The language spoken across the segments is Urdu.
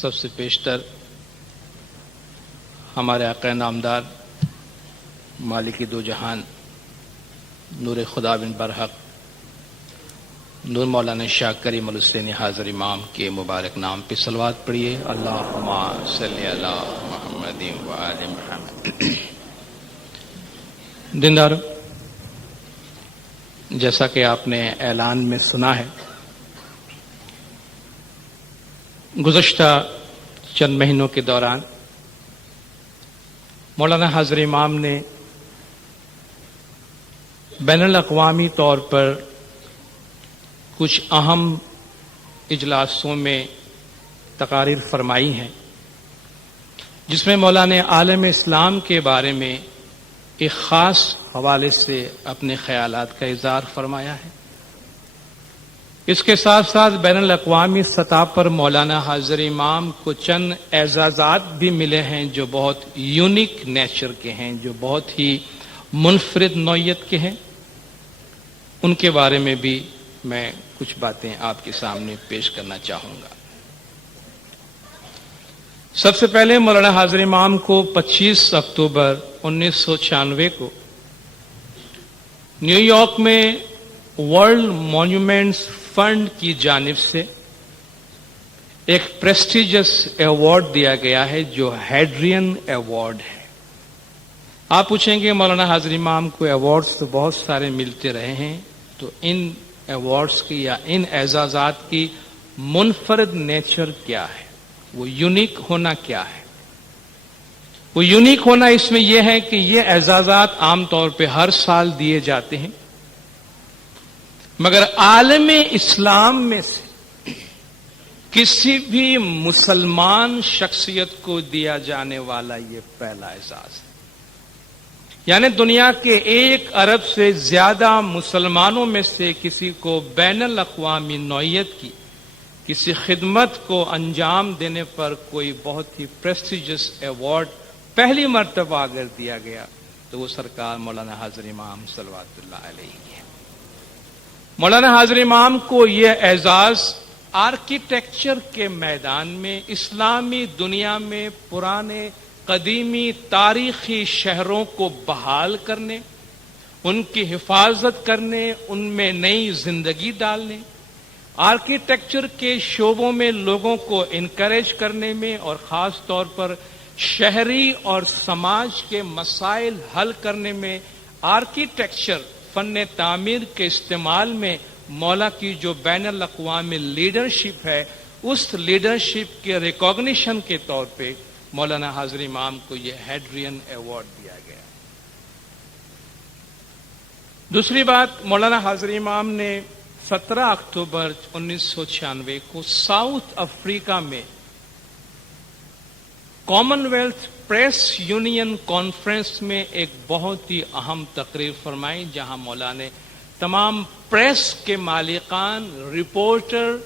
سب سے پیشتر ہمارے آقا نامدار مالک دو جہان نور خدا بن برحق نور مولانا شاہ کریم الحسینی حاضر امام کے مبارک نام پہ صلوات پڑھیے۔ اللہم صلی علی محمد و آل محمد۔ دیندار، جیسا کہ آپ نے اعلان میں سنا ہے، گزشتہ چند مہینوں کے دوران مولانا حاضر امام نے بین الاقوامی طور پر کچھ اہم اجلاسوں میں تقاریر فرمائی ہیں، جس میں مولانا عالم اسلام کے بارے میں ایک خاص حوالے سے اپنے خیالات کا اظہار فرمایا ہے۔ اس کے ساتھ ساتھ بین الاقوامی سطح پر مولانا حاضر امام کو چند اعزازات بھی ملے ہیں جو بہت یونیک نیچر کے ہیں، جو بہت ہی منفرد نوعیت کے ہیں۔ ان کے بارے میں بھی میں کچھ باتیں آپ کے سامنے پیش کرنا چاہوں گا۔ سب سے پہلے مولانا حاضر امام کو 25 اکتوبر 1996 کو نیو یارک میں ورلڈ مانیومنٹس فنڈ کی جانب سے ایک پریسٹیجس ایوارڈ دیا گیا ہے جو ہیڈرین ایوارڈ ہے۔ آپ پوچھیں گے مولانا حاضر امام کو ایوارڈز تو بہت سارے ملتے رہے ہیں، تو ان ایوارڈز کی یا ان اعزازات کی منفرد نیچر کیا ہے، وہ یونیک ہونا کیا ہے؟ وہ یونیک ہونا اس میں یہ ہے کہ یہ اعزازات عام طور پہ ہر سال دیے جاتے ہیں، مگر عالم اسلام میں سے کسی بھی مسلمان شخصیت کو دیا جانے والا یہ پہلا اعزاز ہے۔ یعنی دنیا کے 1 ارب سے زیادہ مسلمانوں میں سے کسی کو بین الاقوامی نوعیت کی کسی خدمت کو انجام دینے پر کوئی بہت ہی پریسٹیجس ایوارڈ پہلی مرتبہ اگر دیا گیا تو وہ سرکار مولانا حاضر امام صلوات اللہ علیہ ہے۔ مولانا حاضر امام کو یہ اعزاز آرکیٹیکچر کے میدان میں اسلامی دنیا میں پرانے قدیمی تاریخی شہروں کو بحال کرنے، ان کی حفاظت کرنے، ان میں نئی زندگی ڈالنے، آرکیٹیکچر کے شعبوں میں لوگوں کو انکریج کرنے میں اور خاص طور پر شہری اور سماج کے مسائل حل کرنے میں آرکیٹیکچر فن تعمیر کے استعمال میں مولا کی جو بین الاقوامی لیڈرشپ ہے، اس لیڈرشپ کے ریکگنیشن کے طور پہ مولانا حاضر امام کو یہ ہیڈرین ایوارڈ دیا گیا۔ دوسری بات، مولانا حاضر امام نے 17 اکتوبر 1996 کو ساؤتھ افریقہ میں common wealth press union conference میں ایک بہت ہی اہم تقریر فرمائی، جہاں مولا نے تمام پریس کے مالکان، رپورٹر،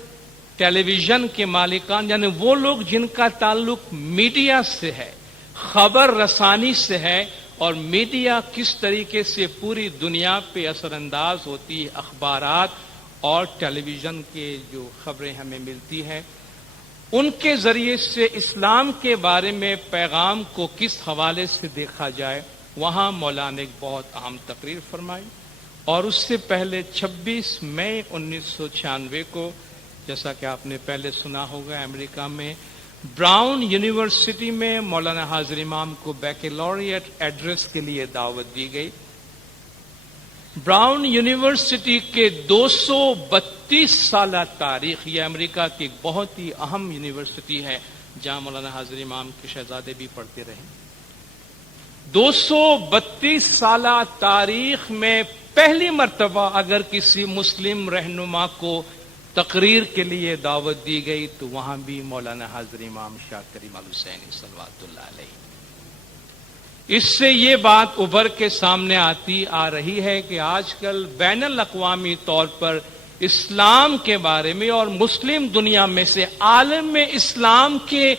ٹیلی ویژن کے مالکان، یعنی وہ لوگ جن کا تعلق میڈیا سے ہے، خبر رسانی سے ہے، اور میڈیا کس طریقے سے پوری دنیا پہ اثر انداز ہوتی ہے، اخبارات اور ٹیلی ویژن کے جو خبریں ہمیں ملتی ہیں، ان کے ذریعے سے اسلام کے بارے میں پیغام کو کس حوالے سے دیکھا جائے، وہاں مولا نے ایک بہت اہم تقریر فرمائی۔ اور اس سے پہلے 26 مئی 1996 کو، جیسا کہ آپ نے پہلے سنا ہوگا، امریکہ میں براؤن یونیورسٹی میں مولانا حاضر امام کو بیکلوریٹ ایڈریس کے لیے دعوت دی گئی۔ براؤن یونیورسٹی کے 232 سالہ تاریخ، یہ امریکہ کی ایک بہت ہی اہم یونیورسٹی ہے جہاں مولانا حاضر امام کے شہزادے بھی پڑھتے رہے۔ 232 سالہ تاریخ میں پہلی مرتبہ اگر کسی مسلم رہنما کو تقریر کے لیے دعوت دی گئی تو وہاں بھی مولانا حاضر امام شاہ کریم الحسینی صلوات اللہ علیہ۔ اس سے یہ بات ابھر کے سامنے آ رہی ہے کہ آج کل بین الاقوامی طور پر اسلام کے بارے میں اور مسلم دنیا میں سے عالم اسلام کے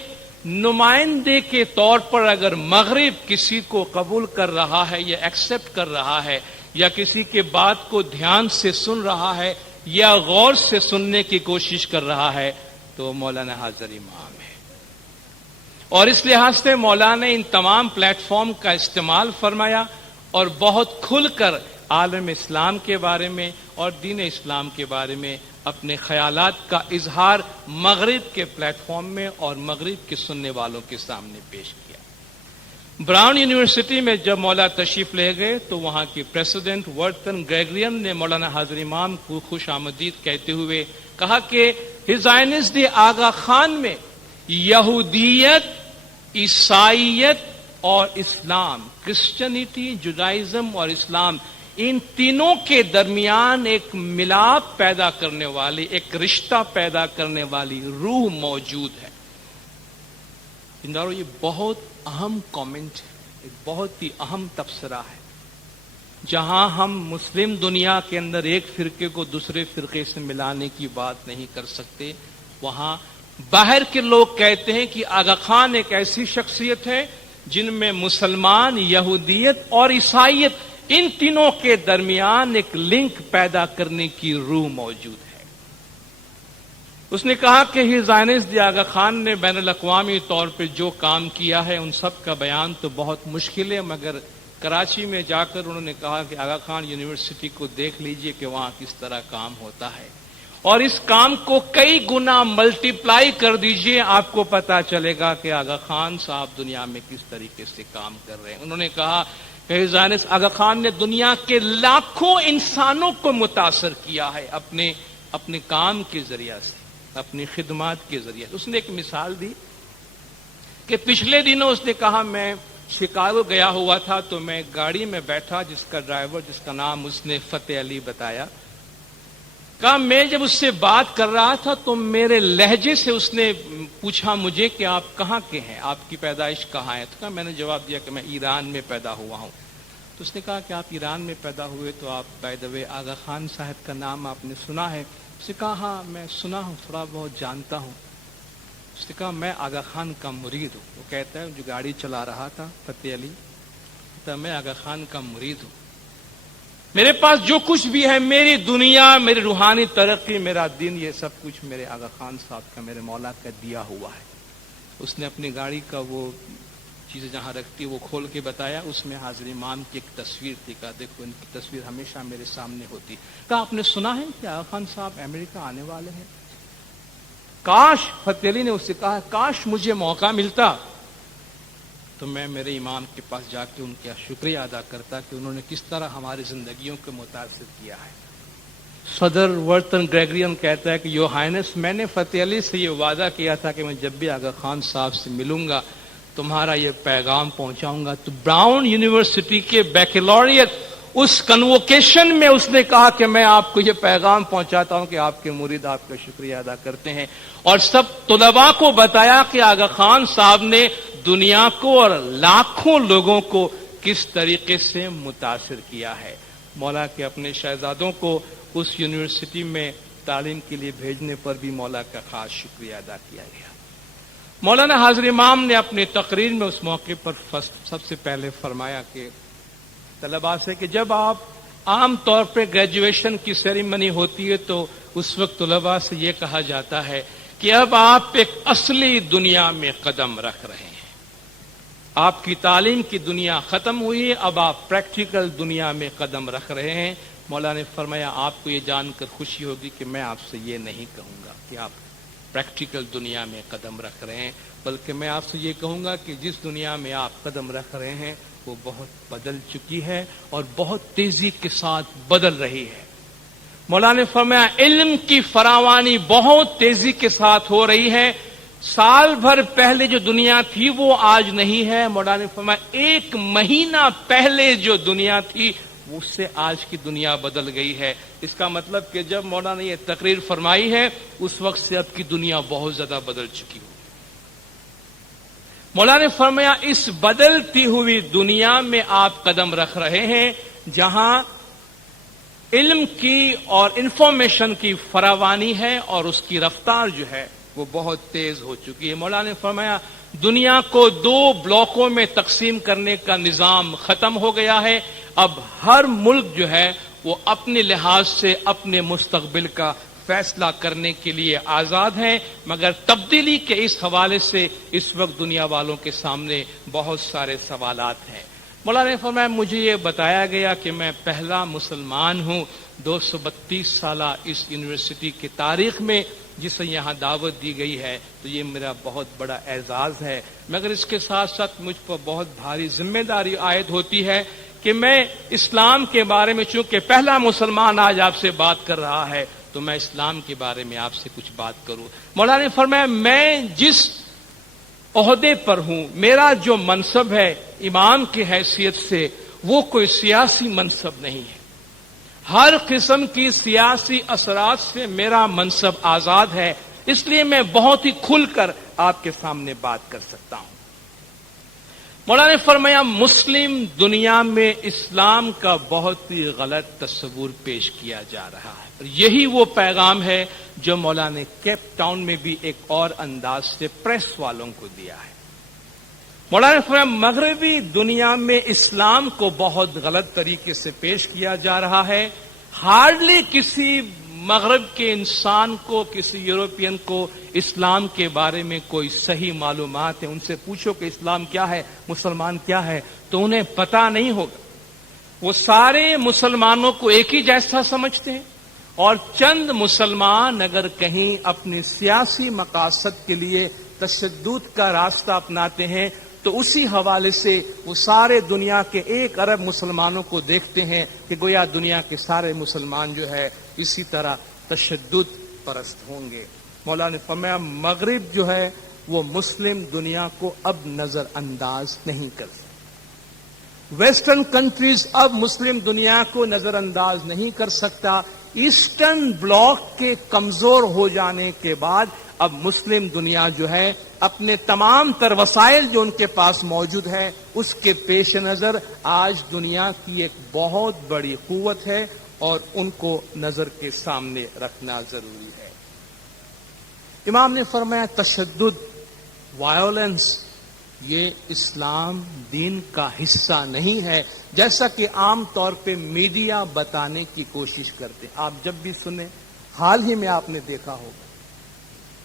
نمائندے کے طور پر اگر مغرب کسی کو قبول کر رہا ہے یا ایکسپٹ کر رہا ہے یا کسی کے بات کو دھیان سے سن رہا ہے یا غور سے سننے کی کوشش کر رہا ہے تو مولانا حاضر امام ہے۔ اور اس لحاظ سے مولانا نے ان تمام پلیٹ فارم کا استعمال فرمایا اور بہت کھل کر عالم اسلام کے بارے میں اور دین اسلام کے بارے میں اپنے خیالات کا اظہار مغرب کے پلیٹ فارم میں اور مغرب کے سننے والوں کے سامنے پیش کیا۔ براؤن یونیورسٹی میں جب مولانا تشریف لے گئے تو وہاں کے پریزیڈنٹ ورتن گریگرین نے مولانا حاضر امام کو خوش آمدید کہتے ہوئے کہا کہ ہز ہائنس دی آغا خان میں یہودیت، عیسائیت اور اسلام، کرسچنٹی، جوڈائزم اور اسلام، ان تینوں کے درمیان ایک ملاپ پیدا کرنے والی، ایک رشتہ پیدا کرنے والی روح موجود ہے۔ یہ بہت اہم کامنٹ ہے، ایک بہت ہی اہم تبصرہ ہے۔ جہاں ہم مسلم دنیا کے اندر ایک فرقے کو دوسرے فرقے سے ملانے کی بات نہیں کر سکتے، وہاں باہر کے لوگ کہتے ہیں کہ آغا خان ایک ایسی شخصیت ہے جن میں مسلمان، یہودیت اور عیسائیت، ان تینوں کے درمیان ایک لنک پیدا کرنے کی روح موجود ہے۔ اس نے کہا کہ ہز ہائنس دی آغا خان نے بین الاقوامی طور پہ جو کام کیا ہے ان سب کا بیان تو بہت مشکل ہے، مگر کراچی میں جا کر انہوں نے کہا کہ آغا خان یونیورسٹی کو دیکھ لیجئے کہ وہاں کس طرح کام ہوتا ہے، اور اس کام کو کئی گنا ملٹی پلائی کر دیجئے، آپ کو پتا چلے گا کہ آغا خان صاحب دنیا میں کس طریقے سے کام کر رہے ہیں۔ انہوں نے کہا کہ ہز ہائنس آغا خان نے دنیا کے لاکھوں انسانوں کو متاثر کیا ہے اپنے کام کے ذریعے سے، اپنی خدمات کے ذریعے سے۔ اس نے ایک مثال دی کہ پچھلے دنوں اس نے کہا میں شکارو گیا ہوا تھا تو میں گاڑی میں بیٹھا، جس کا ڈرائیور، جس کا نام اس نے فتح علی بتایا، کہا میں جب اس سے بات کر رہا تھا تو میرے لہجے سے اس نے پوچھا مجھے کہ آپ کہاں کے ہیں، آپ کی پیدائش کہاں ہے؟ تو کہا میں نے جواب دیا کہ میں ایران میں پیدا ہوا ہوں۔ تو اس نے کہا کہ آپ ایران میں پیدا ہوئے تو آپ بائی دا وے آغا خان صاحب کا نام آپ نے سنا ہے؟ اس نے کہا ہاں میں سنا ہوں، تھوڑا بہت جانتا ہوں۔ اس نے کہا میں آغا خان کا مرید ہوں۔ وہ کہتا ہے جو گاڑی چلا رہا تھا فتح علی، کہتا میں آغا خان کا مرید ہوں، میرے پاس جو کچھ بھی ہے، میری دنیا، میری روحانی ترقی، میرا دین، یہ سب کچھ میرے آغا خان صاحب کا، میرے مولا کا دیا ہوا ہے۔ اس نے اپنی گاڑی کا وہ چیزیں جہاں رکھتی وہ کھول کے بتایا، اس میں حاضر امام کی ایک تصویر تھی، کہا دیکھو ان کی تصویر ہمیشہ میرے سامنے ہوتی۔ کہا آپ نے سنا ہے کہ آغا خان صاحب امریکہ آنے والے ہیں؟ کاش، فتح علی نے اس سے کہا کاش مجھے موقع ملتا تو میں میرے امام کے پاس جا کے ان کا شکریہ ادا کرتا کہ انہوں نے کس طرح ہماری زندگیوں کو متاثر کیا ہے۔ صدر ورتن گریگرین کہتا ہے کہ یور ہائنس، میں نے فتح علی سے یہ وعدہ کیا تھا کہ میں جب بھی آغا خان صاحب سے ملوں گا تمہارا یہ پیغام پہنچاؤں گا۔ تو براؤن یونیورسٹی کے بیکلوریٹ اس کنووکیشن میں اس نے کہا کہ میں آپ کو یہ پیغام پہنچاتا ہوں کہ آپ کے مرید آپ کا شکریہ ادا کرتے ہیں، اور سب طلباء کو بتایا کہ آغا خان صاحب نے دنیا کو اور لاکھوں لوگوں کو کس طریقے سے متاثر کیا ہے۔ مولا کے اپنے شہزادوں کو اس یونیورسٹی میں تعلیم کے لیے بھیجنے پر بھی مولا کا خاص شکریہ ادا کیا گیا۔ مولانا حاضر امام نے اپنی تقریر میں اس موقع پر سب سے پہلے فرمایا کہ طلباء سے کہ جب آپ عام طور پہ گریجویشن کی سیریمنی ہوتی ہے تو اس وقت طلباء سے یہ کہا جاتا ہے کہ اب آپ ایک اصلی دنیا میں قدم رکھ رہے ہیں، آپ کی تعلیم کی دنیا ختم ہوئی ہے، اب آپ پریکٹیکل دنیا میں قدم رکھ رہے ہیں۔ مولانا نے فرمایا آپ کو یہ جان کر خوشی ہوگی کہ میں آپ سے یہ نہیں کہوں گا کہ آپ پریکٹیکل دنیا میں قدم رکھ رہے ہیں، بلکہ میں آپ سے یہ کہوں گا کہ جس دنیا میں آپ قدم رکھ رہے ہیں وہ بہت بدل چکی ہے اور بہت تیزی کے ساتھ بدل رہی ہے۔ مولانا نے فرمایا علم کی فراوانی بہت تیزی کے ساتھ ہو رہی ہے، سال بھر پہلے جو دنیا تھی وہ آج نہیں ہے۔ مولانا نے فرمایا ایک مہینہ پہلے جو دنیا تھی اس سے آج کی دنیا بدل گئی ہے۔ اس کا مطلب کہ جب مولانا نے یہ تقریر فرمائی ہے اس وقت سے اب کی دنیا بہت زیادہ بدل چکی ہو۔ مولانا نے فرمایا اس بدلتی ہوئی دنیا میں آپ قدم رکھ رہے ہیں جہاں علم کی اور انفارمیشن کی فراوانی ہے اور اس کی رفتار جو ہے وہ بہت تیز ہو چکی ہے۔ مولانا نے فرمایا دنیا کو 2 بلاکوں میں تقسیم کرنے کا نظام ختم ہو گیا ہے، اب ہر ملک جو ہے وہ اپنے لحاظ سے اپنے مستقبل کا فیصلہ کرنے کے لیے آزاد ہیں، مگر تبدیلی کے اس حوالے سے اس وقت دنیا والوں کے سامنے بہت سارے سوالات ہیں۔ مولانا نے فرمایا مجھے یہ بتایا گیا کہ میں پہلا مسلمان ہوں 232 سالہ اس یونیورسٹی کی تاریخ میں جسے یہاں دعوت دی گئی ہے، تو یہ میرا بہت بڑا اعزاز ہے، مگر اس کے ساتھ ساتھ مجھ پر بہت بھاری ذمہ داری عائد ہوتی ہے کہ میں اسلام کے بارے میں، چونکہ پہلا مسلمان آج آپ سے بات کر رہا ہے، تو میں اسلام کے بارے میں آپ سے کچھ بات کروں۔ مولانا نے فرمایا میں جس عہدے پر ہوں، میرا جو منصب ہے امام کی حیثیت سے، وہ کوئی سیاسی منصب نہیں ہے۔ ہر قسم کی سیاسی اثرات سے میرا منصب آزاد ہے، اس لیے میں بہت ہی کھل کر آپ کے سامنے بات کر سکتا ہوں۔ مولانا نے فرمایا مسلم دنیا میں اسلام کا بہت ہی غلط تصور پیش کیا جا رہا ہے، اور یہی وہ پیغام ہے جو مولانا نے کیپ ٹاؤن میں بھی ایک اور انداز سے پریس والوں کو دیا ہے۔ مولانا نے فرمایا مغربی دنیا میں اسلام کو بہت غلط طریقے سے پیش کیا جا رہا ہے، ہارڈلی کسی مغرب کے انسان کو، کسی یورپین کو اسلام کے بارے میں کوئی صحیح معلومات ہے، ان سے پوچھو کہ اسلام کیا ہے، مسلمان کیا ہے، تو انہیں پتہ نہیں ہوگا۔ وہ سارے مسلمانوں کو ایک ہی جیسا سمجھتے ہیں، اور چند مسلمان اگر کہیں اپنی سیاسی مقاصد کے لیے تشدد کا راستہ اپناتے ہیں تو اسی حوالے سے وہ سارے دنیا کے 1 ارب مسلمانوں کو دیکھتے ہیں کہ گویا دنیا کے سارے مسلمان جو ہے اسی طرح تشدد پرست ہوں گے۔ مولانا نے فرمایا مغرب جو ہے وہ مسلم دنیا کو اب نظر انداز نہیں کر سکتا، ویسٹرن کنٹریز اب مسلم دنیا کو نظر انداز نہیں کر سکتا۔ ایسٹرن بلاک کے کمزور ہو جانے کے بعد اب مسلم دنیا جو ہے اپنے تمام تر وسائل جو ان کے پاس موجود ہے اس کے پیش نظر آج دنیا کی ایک بہت بڑی قوت ہے، اور ان کو نظر کے سامنے رکھنا ضروری ہے۔ امام نے فرمایا تشدد، وائلنس، یہ اسلام دین کا حصہ نہیں ہے، جیسا کہ عام طور پہ میڈیا بتانے کی کوشش کرتے۔ آپ جب بھی سنیں، حال ہی میں آپ نے دیکھا ہوگا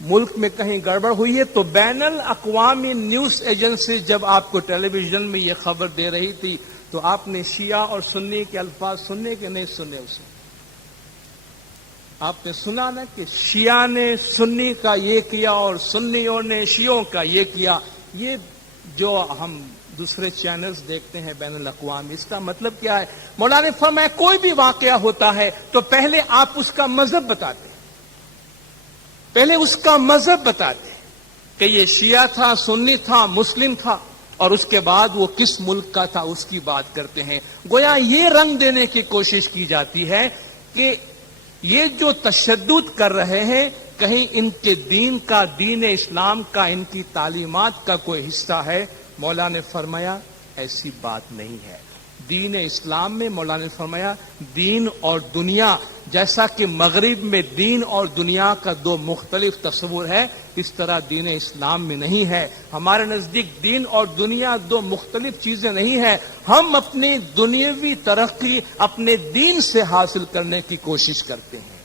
ملک میں کہیں گڑبڑ ہوئی ہے تو بین الاقوامی نیوز ایجنسی جب آپ کو ٹیلی ویژن میں یہ خبر دے رہی تھی تو آپ نے شیعہ اور سنی کے الفاظ سننے کہ نہیں سنے؟ اسے آپ نے سنا نا کہ شیعہ نے سنی کا یہ کیا اور سنیوں نے شیعوں کا یہ کیا۔ یہ جو ہم دوسرے چینلز دیکھتے ہیں بین الاقوامی، اس کا مطلب کیا ہے؟ مولانا نے فرمایا کوئی بھی واقعہ ہوتا ہے تو پہلے آپ اس کا مذہب بتاتے، پہلے اس کا مذہب بتاتے کہ یہ شیعہ تھا، سنی تھا، مسلم تھا، اور اس کے بعد وہ کس ملک کا تھا اس کی بات کرتے ہیں۔ گویا یہ رنگ دینے کی کوشش کی جاتی ہے کہ یہ جو تشدد کر رہے ہیں کہیں ان کے دین کا، دین اسلام کا، ان کی تعلیمات کا کوئی حصہ ہے۔ مولانا نے فرمایا ایسی بات نہیں ہے۔ دین اسلام میں مولانا نے فرمایا دین اور دنیا، جیسا کہ مغرب میں دین اور دنیا کا 2 مختلف تصور ہے، اس طرح دین اسلام میں نہیں ہے۔ ہمارے نزدیک دین اور دنیا 2 مختلف چیزیں نہیں ہیں۔ ہم اپنی دنیاوی ترقی اپنے دین سے حاصل کرنے کی کوشش کرتے ہیں۔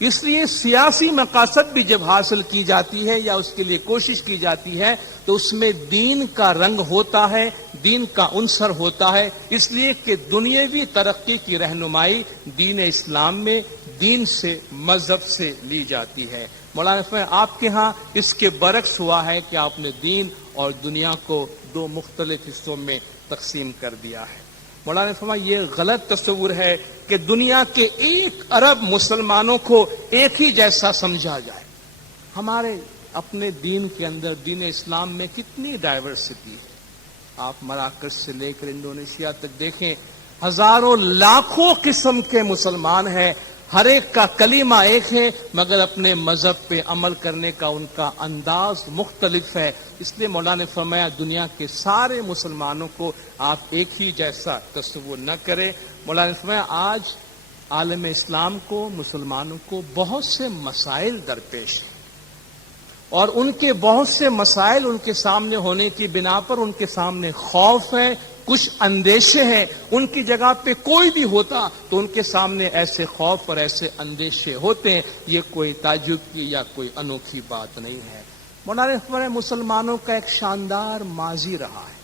اس لیے سیاسی مقاصد بھی جب حاصل کی جاتی ہے یا اس کے لیے کوشش کی جاتی ہے تو اس میں دین کا رنگ ہوتا ہے، دین کا عنصر ہوتا ہے، اس لیے کہ دنیاوی ترقی کی رہنمائی دین اسلام میں دین سے، مذہب سے لی جاتی ہے۔ مولانا فرمایا آپ کے ہاں اس کے برعکس ہوا ہے کہ آپ نے دین اور دنیا کو 2 مختلف حصوں میں تقسیم کر دیا ہے۔ مولانا نے فرمایا یہ غلط تصور ہے کہ دنیا کے 1 ارب مسلمانوں کو ایک ہی جیسا سمجھا جائے۔ ہمارے اپنے دین کے اندر، دین اسلام میں کتنی ڈائیورسٹی ہے۔ آپ مراکش سے لے کر انڈونیشیا تک دیکھیں، ہزاروں لاکھوں قسم کے مسلمان ہیں، ہر ایک کا کلمہ ایک ہے، مگر اپنے مذہب پہ عمل کرنے کا ان کا انداز مختلف ہے۔ اس لیے مولانا نے فرمایا دنیا کے سارے مسلمانوں کو آپ ایک ہی جیسا تصور نہ کریں۔ مولانا نے فرمایا آج عالم اسلام کو، مسلمانوں کو بہت سے مسائل درپیش ہیں، اور ان کے بہت سے مسائل ان کے سامنے ہونے کی بنا پر ان کے سامنے خوف ہے، کچھ اندیشے ہیں، ان کی جگہ پہ کوئی بھی ہوتا تو ان کے سامنے ایسے خوف اور ایسے اندیشے ہوتے ہیں. یہ کوئی تعجب کی یا کوئی انوکھی بات نہیں ہے. مولانا نے فرمایا مسلمانوں کا ایک شاندار ماضی رہا ہے.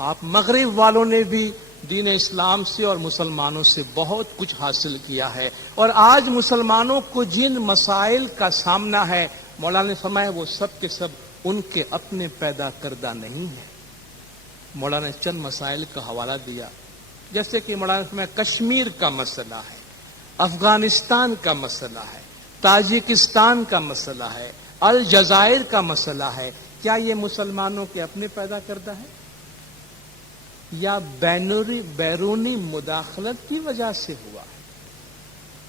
آپ مغرب والوں نے بھی دین اسلام سے اور مسلمانوں سے بہت کچھ حاصل کیا ہے، اور آج مسلمانوں کو جن مسائل کا سامنا ہے، مولانا نے فرمایا وہ سب کے سب ان کے اپنے پیدا کردہ نہیں ہیں. مولانا نے چند مسائل کا حوالہ دیا، جیسے کہ مولانا نے فرمایا کشمیر کا مسئلہ ہے، افغانستان کا مسئلہ ہے، تاجکستان کا مسئلہ ہے، الجزائر کا مسئلہ ہے. کیا یہ مسلمانوں کے اپنے پیدا کردہ ہے یا بیرونی مداخلت کی وجہ سے ہوا؟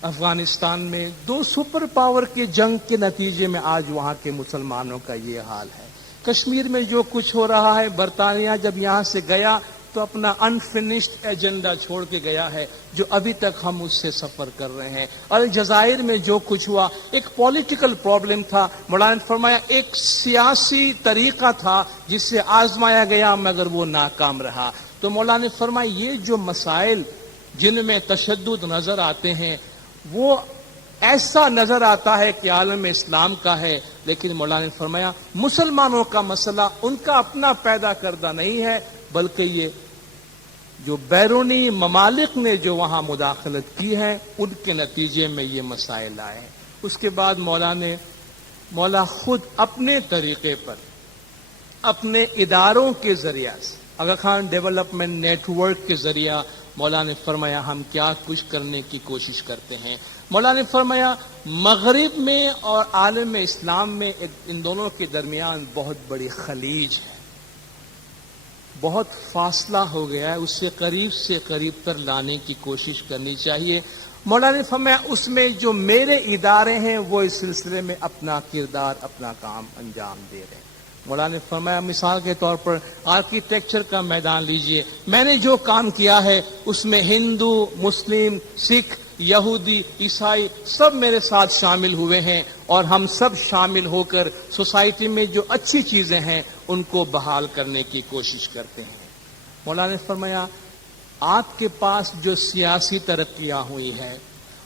افغانستان میں 2 سپر پاور کی جنگ کے نتیجے میں آج وہاں کے مسلمانوں کا یہ حال ہے. کشمیر میں جو کچھ ہو رہا ہے، برطانیہ جب یہاں سے گیا تو اپنا انفینشڈ ایجنڈا چھوڑ کے گیا ہے جو ابھی تک ہم اس سے سفر کر رہے ہیں. الجزائر میں جو کچھ ہوا ایک پولیٹیکل پرابلم تھا. مولانا نے فرمایا ایک سیاسی طریقہ تھا جس سے آزمایا گیا مگر وہ ناکام رہا. تو مولانا نے فرمایا یہ جو مسائل جن میں تشدد نظر آتے ہیں وہ ایسا نظر آتا ہے کہ عالم اسلام کا ہے، لیکن مولانا نے فرمایا مسلمانوں کا مسئلہ ان کا اپنا پیدا کردہ نہیں ہے، بلکہ یہ جو بیرونی ممالک نے جو وہاں مداخلت کی ہے ان کے نتیجے میں یہ مسائل آئے ہیں. اس کے بعد مولا خود اپنے طریقے پر اپنے اداروں کے ذریعہ سے آغا خان ڈیولپمنٹ نیٹ ورک کے ذریعہ مولانا نے فرمایا ہم کیا کچھ کرنے کی کوشش کرتے ہیں. مولانا نے فرمایا مغرب میں اور عالم اسلام میں ان دونوں کے درمیان بہت بڑی خلیج ہے، بہت فاصلہ ہو گیا ہے، اس سے قریب تر لانے کی کوشش کرنی چاہیے. مولانا نے فرمایا اس میں جو میرے ادارے ہیں وہ اس سلسلے میں اپنا کردار اپنا کام انجام دے رہے ہیں. مولانا نے فرمایا مثال کے طور پر آرکیٹیکچر کا میدان لیجئے، میں نے جو کام کیا ہے اس میں ہندو، مسلم، سکھ، یہودی، عیسائی سب میرے ساتھ شامل ہوئے ہیں، اور ہم سب شامل ہو کر سوسائٹی میں جو اچھی چیزیں ہیں ان کو بحال کرنے کی کوشش کرتے ہیں. مولانا نے فرمایا آپ کے پاس جو سیاسی ترقیاں ہوئی ہے،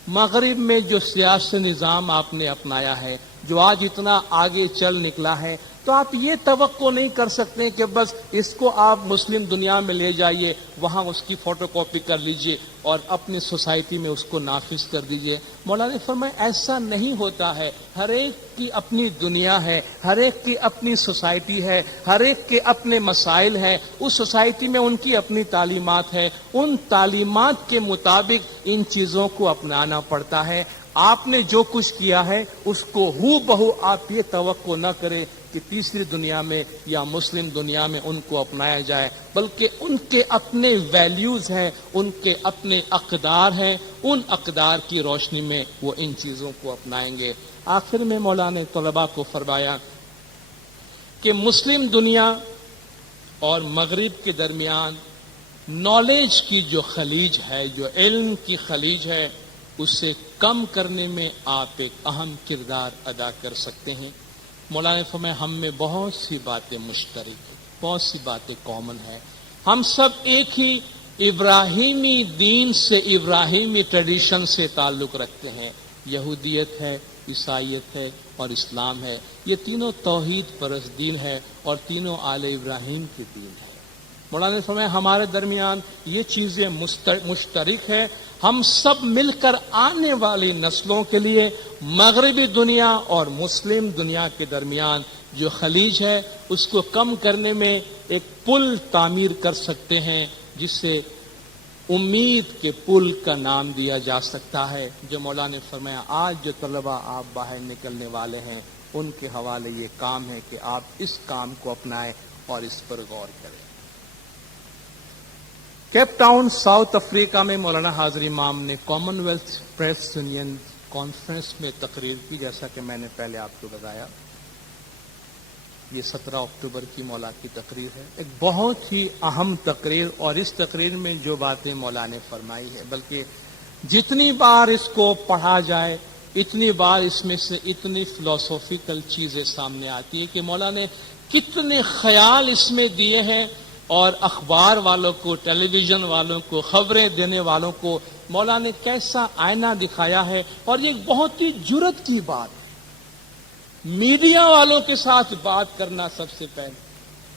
مغرب میں جو سیاسی نظام آپ نے اپنایا ہے، جو آج اتنا آگے چل نکلا ہے، تو آپ یہ توقع نہیں کر سکتے کہ بس اس کو آپ مسلم دنیا میں لے جائیے، وہاں اس کی فوٹو کاپی کر لیجئے اور اپنی سوسائٹی میں اس کو نافذ کر دیجئے. مولانا نے فرمایا ایسا نہیں ہوتا ہے. ہر ایک کی اپنی دنیا ہے، ہر ایک کی اپنی سوسائٹی ہے، ہر ایک کے اپنے مسائل ہیں، اس سوسائٹی میں ان کی اپنی تعلیمات ہے، ان تعلیمات کے مطابق ان چیزوں کو اپنانا پڑتا ہے. آپ نے جو کچھ کیا ہے اس کو ہو بہو آپ یہ توقع نہ کریں کہ تیسری دنیا میں یا مسلم دنیا میں ان کو اپنایا جائے، بلکہ ان کے اپنے ویلیوز ہیں، ان کے اپنے اقدار ہیں، ان اقدار کی روشنی میں وہ ان چیزوں کو اپنائیں گے. آخر میں مولانا نے طلباء کو فرمایا کہ مسلم دنیا اور مغرب کے درمیان نالج کی جو خلیج ہے، جو علم کی خلیج ہے، اسے کم کرنے میں آپ ایک اہم کردار ادا کر سکتے ہیں. مولانا نے فرمایا ہم میں بہت سی باتیں مشترک ہیں، بہت سی باتیں کامن ہیں. ہم سب ایک ہی ابراہیمی دین سے، ابراہیمی ٹریڈیشن سے تعلق رکھتے ہیں. یہودیت ہے، عیسائیت ہے اور اسلام ہے. یہ تینوں توحید پرست دین ہے اور تینوں آل ابراہیم کے دین ہے. مولانا نے فرمایا ہمارے درمیان یہ چیزیں مشترک ہے. ہم سب مل کر آنے والی نسلوں کے لیے مغربی دنیا اور مسلم دنیا کے درمیان جو خلیج ہے اس کو کم کرنے میں ایک پل تعمیر کر سکتے ہیں، جس سے امید کے پل کا نام دیا جا سکتا ہے. جو مولانا نے فرمایا آج جو طلباء آپ باہر نکلنے والے ہیں ان کے حوالے یہ کام ہے کہ آپ اس کام کو اپنائیں اور اس پر غور کریں. کیپ ٹاؤن ساؤتھ افریقہ میں مولانا حاضر امام نے common wealth press union conference میں تقریر کی، جیسا کہ میں نے پہلے آپ کو بتایا. یہ 17 اکتوبر کی مولا کی تقریر ہے، ایک بہت ہی اہم تقریر. اور اس تقریر میں جو باتیں مولا نے فرمائی ہے، بلکہ جتنی بار اس کو پڑھا جائے اتنی بار اس میں سے اتنی فلسفیکل چیزیں سامنے آتی ہے کہ مولا نے کتنے خیال اس میں دیے ہیں اور اخبار والوں کو، ٹیلی ویژن والوں کو، خبریں دینے والوں کو مولا نے کیسا آئینہ دکھایا ہے. اور یہ ایک بہت ہی جرت کی بات ہے، میڈیا والوں کے ساتھ بات کرنا سب سے پہلے،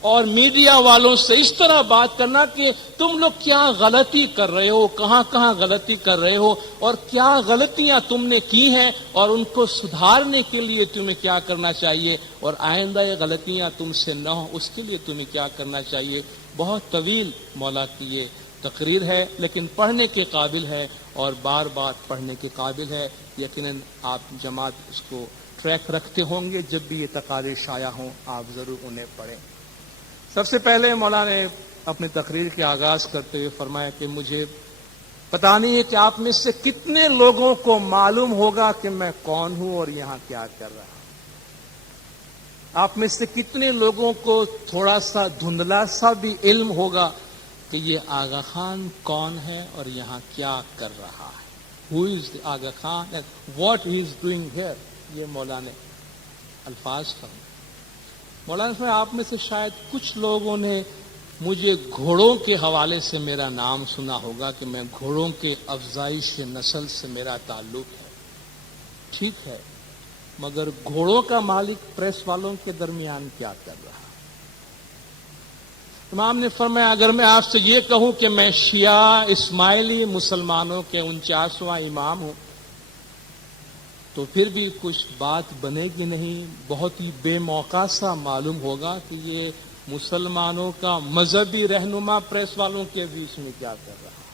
اور میڈیا والوں سے اس طرح بات کرنا کہ تم لوگ کیا غلطی کر رہے ہو، کہاں کہاں غلطی کر رہے ہو، اور کیا غلطیاں تم نے کی ہیں اور ان کو سدھارنے کے لیے تمہیں کیا کرنا چاہیے، اور آئندہ یہ غلطیاں تم سے نہ ہو اس کے لیے تمہیں کیا کرنا چاہیے. بہت طویل مولا کی یہ تقریر ہے، لیکن پڑھنے کے قابل ہے اور بار بار پڑھنے کے قابل ہے. یقیناً آپ جماعت اس کو ٹریک رکھتے ہوں گے، جب بھی یہ تقاریر شائع ہوں آپ ضرور انہیں پڑھیں. سب سے پہلے مولا نے اپنی تقریر کے آغاز کرتے ہوئے فرمایا کہ مجھے پتا نہیں ہے کہ آپ میں سے کتنے لوگوں کو معلوم ہوگا کہ میں کون ہوں اور یہاں کیا کر رہا ہوں. آپ میں سے کتنے لوگوں کو تھوڑا سا دھندلا سا بھی علم ہوگا کہ یہ آغا خان کون ہے اور یہاں کیا کر رہا ہے. Who is Aga Khan and what he is doing here. یہ مولا نے الفاظ فرمائے. مولانا صاحب آپ میں سے شاید کچھ لوگوں نے مجھے گھوڑوں کے حوالے سے میرا نام سنا ہوگا کہ میں گھوڑوں کے افزائش نسل سے میرا تعلق ہے. ٹھیک ہے، مگر گھوڑوں کا مالک پریس والوں کے درمیان کیا کر رہا ہے؟ امام نے فرمایا اگر میں آپ سے یہ کہوں کہ میں شیعہ اسماعیلی مسلمانوں کے 49واں امام ہوں تو پھر بھی کچھ بات بنے گی نہیں. بہت ہی بے موقع سا معلوم ہوگا کہ یہ مسلمانوں کا مذہبی رہنما پریس والوں کے بیچ میں کیا کر رہا ہے.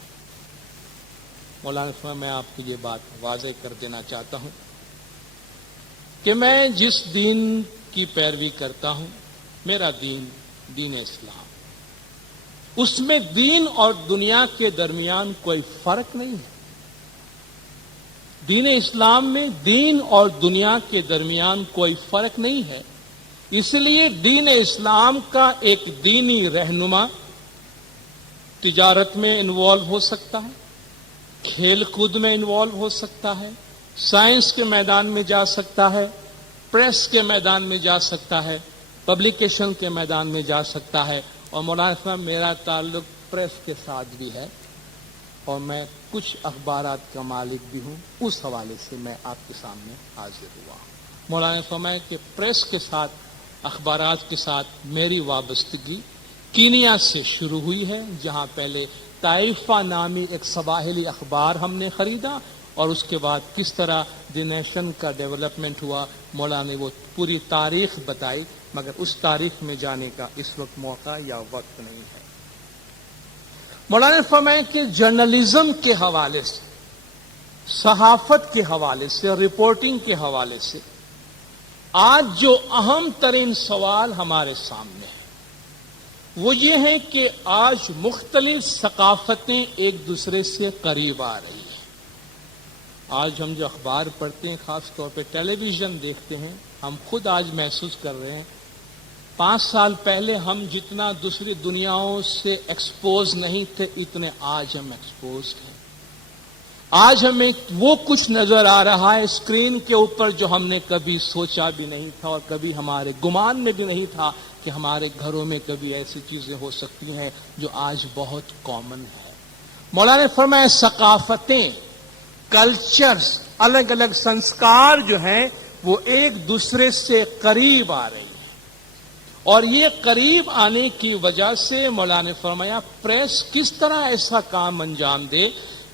مولانا فرمایا میں آپ کو یہ بات واضح کر دینا چاہتا ہوں کہ میں جس دین کی پیروی کرتا ہوں، میرا دین اسلام، اس میں دین اور دنیا کے درمیان کوئی فرق نہیں ہے. دین اسلام میں دین اور دنیا کے درمیان کوئی فرق نہیں ہے. اس لیے دین اسلام کا ایک دینی رہنما تجارت میں انوالو ہو سکتا ہے، کھیل کود میں انوالو ہو سکتا ہے، سائنس کے میدان میں جا سکتا ہے، پریس کے میدان میں جا سکتا ہے، پبلیکیشن کے میدان میں جا سکتا ہے. اور مولانا صاحب میرا تعلق پریس کے ساتھ بھی ہے اور میں کچھ اخبارات کا مالک بھی ہوں. اس حوالے سے میں آپ کے سامنے حاضر ہوا. مولانا فرمایا کہ پریس کے ساتھ، اخبارات کے ساتھ میری وابستگی کینیا سے شروع ہوئی ہے، جہاں پہلے طائفہ نامی ایک سواحلی اخبار ہم نے خریدا اور اس کے بعد کس طرح دی نیشن کا ڈیولپمنٹ ہوا. مولانا نے وہ پوری تاریخ بتائی، مگر اس تاریخ میں جانے کا اس وقت موقع یا وقت نہیں ہے. مولانا نے فرمایا کہ جرنلزم کے حوالے سے، صحافت کے حوالے سے، رپورٹنگ کے حوالے سے آج جو اہم ترین سوال ہمارے سامنے ہے وہ یہ ہے کہ آج مختلف ثقافتیں ایک دوسرے سے قریب آ رہی ہیں. آج ہم جو اخبار پڑھتے ہیں، خاص طور پہ ٹیلی ویژن دیکھتے ہیں، ہم خود آج محسوس کر رہے ہیں 5 سال پہلے ہم جتنا دوسری دنیاؤں سے ایکسپوز نہیں تھے اتنے آج ہم ایکسپوز ہیں. آج ہمیں وہ کچھ نظر آ رہا ہے اسکرین کے اوپر جو ہم نے کبھی سوچا بھی نہیں تھا اور کبھی ہمارے گمان میں بھی نہیں تھا کہ ہمارے گھروں میں کبھی ایسی چیزیں ہو سکتی ہیں جو آج بہت کامن ہے. مولانا نے فرمایا ثقافتیں، کلچرز، الگ الگ سنسکار جو ہیں وہ ایک دوسرے سے قریب آ رہی ہیں. اور یہ قریب آنے کی وجہ سے مولانا نے فرمایا پریس کس طرح ایسا کام انجام دے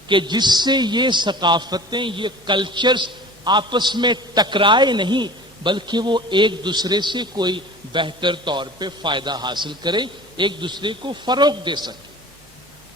کہ جس سے یہ ثقافتیں، یہ کلچرز آپس میں ٹکرائے نہیں بلکہ وہ ایک دوسرے سے کوئی بہتر طور پہ فائدہ حاصل کرے، ایک دوسرے کو فروغ دے سکے.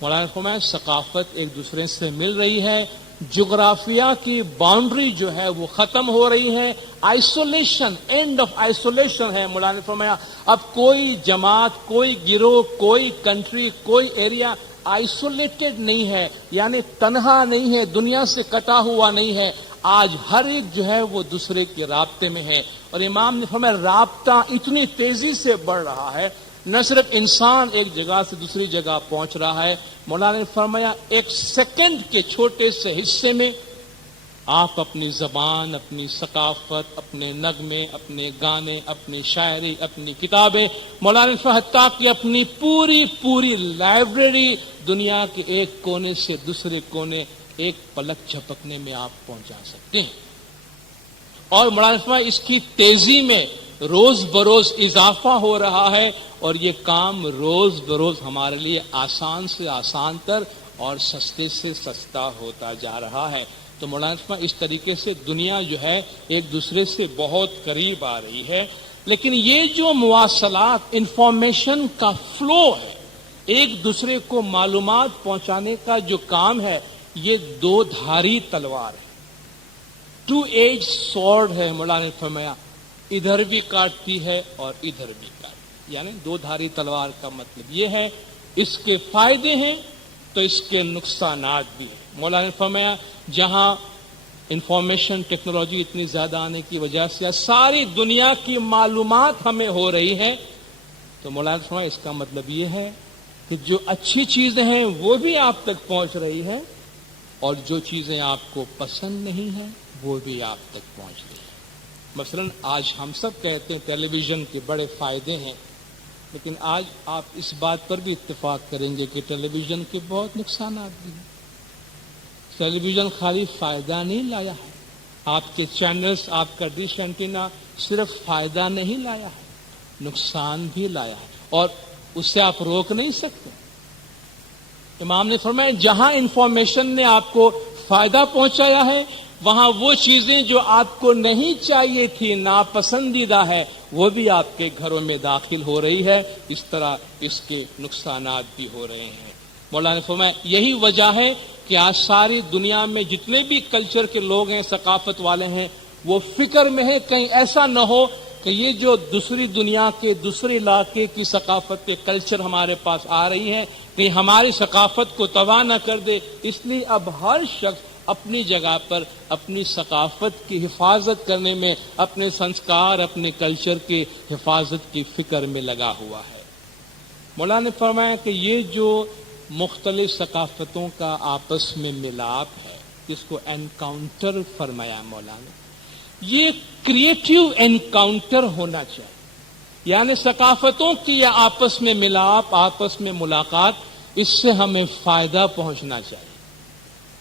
مولانا نے فرمایا ثقافت ایک دوسرے سے مل رہی ہے، جغرافیہ کی باؤنڈری جو ہے وہ ختم ہو رہی ہے، آئسولیشن، اینڈ آف آئسولیشن ہے. مولانا نے فرمایا اب کوئی جماعت، کوئی گروہ، کوئی کنٹری، کوئی ایریا آئسولیٹڈ نہیں ہے، یعنی تنہا نہیں ہے، دنیا سے کٹا ہوا نہیں ہے. آج ہر ایک جو ہے وہ دوسرے کے رابطے میں ہے. اور امام نے فرمایا رابطہ اتنی تیزی سے بڑھ رہا ہے، نہ صرف انسان ایک جگہ سے دوسری جگہ پہنچ رہا ہے. مولانا نے فرمایا 1 سیکنڈ کے چھوٹے سے حصے میں آپ اپنی زبان، اپنی ثقافت، اپنے نغمے، اپنے گانے، اپنی شاعری، اپنی کتابیں، مولانا حتیٰ کہ اپنی پوری لائبریری دنیا کے ایک کونے سے دوسرے کونے ایک پلک جھپکنے میں آپ پہنچا سکتے ہیں. اور مولانا اس کی تیزی میں روز بروز اضافہ ہو رہا ہے اور یہ کام روز بروز ہمارے لیے آسان سے آسان تر اور سستے سے سستا ہوتا جا رہا ہے. تو مولانا اس طریقے سے دنیا جو ہے ایک دوسرے سے بہت قریب آ رہی ہے. لیکن یہ جو مواصلات، انفارمیشن کا فلو ہے، ایک دوسرے کو معلومات پہنچانے کا جو کام ہے، یہ دو دھاری تلوار ہے، ٹو ایج سورڈ ہے. مولانا نے فرمایا ادھر بھی کاٹتی ہے اور ادھر بھی کاٹتی، یعنی دو دھاری تلوار کا مطلب یہ ہے اس کے فائدے ہیں تو اس کے نقصانات بھی ہیں. مولانا نے فرمایا جہاں انفارمیشن ٹیکنالوجی اتنی زیادہ آنے کی وجہ سے ساری دنیا کی معلومات ہمیں ہو رہی ہیں، تو مولانا نے فرمایا اس کا مطلب یہ ہے کہ جو اچھی چیزیں ہیں وہ بھی آپ تک پہنچ رہی ہیں اور جو چیزیں آپ کو پسند نہیں ہیں وہ بھی آپ تک پہنچ رہی ہیں. مثلا آج ہم سب کہتے ہیں ٹیلی ویژن کے بڑے فائدے ہیں، لیکن آج آپ اس بات پر بھی اتفاق کریں گے کہ ٹیلی ویژن کے بہت نقصانات بھی ہیں. ٹیلی ویژن خالی فائدہ نہیں لایا ہے، آپ کے چینلز، آپ کا ڈش اینٹینا صرف فائدہ نہیں لایا ہے، نقصان بھی لایا ہے اور اس سے آپ روک نہیں سکتے. امام نے فرمایا جہاں انفارمیشن نے آپ کو فائدہ پہنچایا ہے وہاں وہ چیزیں جو آپ کو نہیں چاہیے تھی، ناپسندیدہ ہے، وہ بھی آپ کے گھروں میں داخل ہو رہی ہے. اس طرح اس کے نقصانات بھی ہو رہے ہیں. مولانا نے فرمایا یہی وجہ ہے کہ آج ساری دنیا میں جتنے بھی کلچر کے لوگ ہیں، ثقافت والے ہیں، وہ فکر میں ہیں کہیں ایسا نہ ہو کہ یہ جو دوسری دنیا کے دوسرے علاقے کی ثقافت کے کلچر ہمارے پاس آ رہی ہے کہ ہماری ثقافت کو تباہ نہ کر دے. اس لیے اب ہر شخص اپنی جگہ پر اپنی ثقافت کی حفاظت کرنے میں، اپنے سنسکار، اپنے کلچر کی حفاظت کی فکر میں لگا ہوا ہے. مولانا نے فرمایا کہ یہ جو مختلف ثقافتوں کا آپس میں ملاپ ہے، جس کو انکاؤنٹر فرمایا مولانا، یہ کریٹیو انکاؤنٹر ہونا چاہیے. یعنی ثقافتوں کی یہ آپس میں ملاپ، آپس میں ملاقات، اس سے ہمیں فائدہ پہنچنا چاہیے.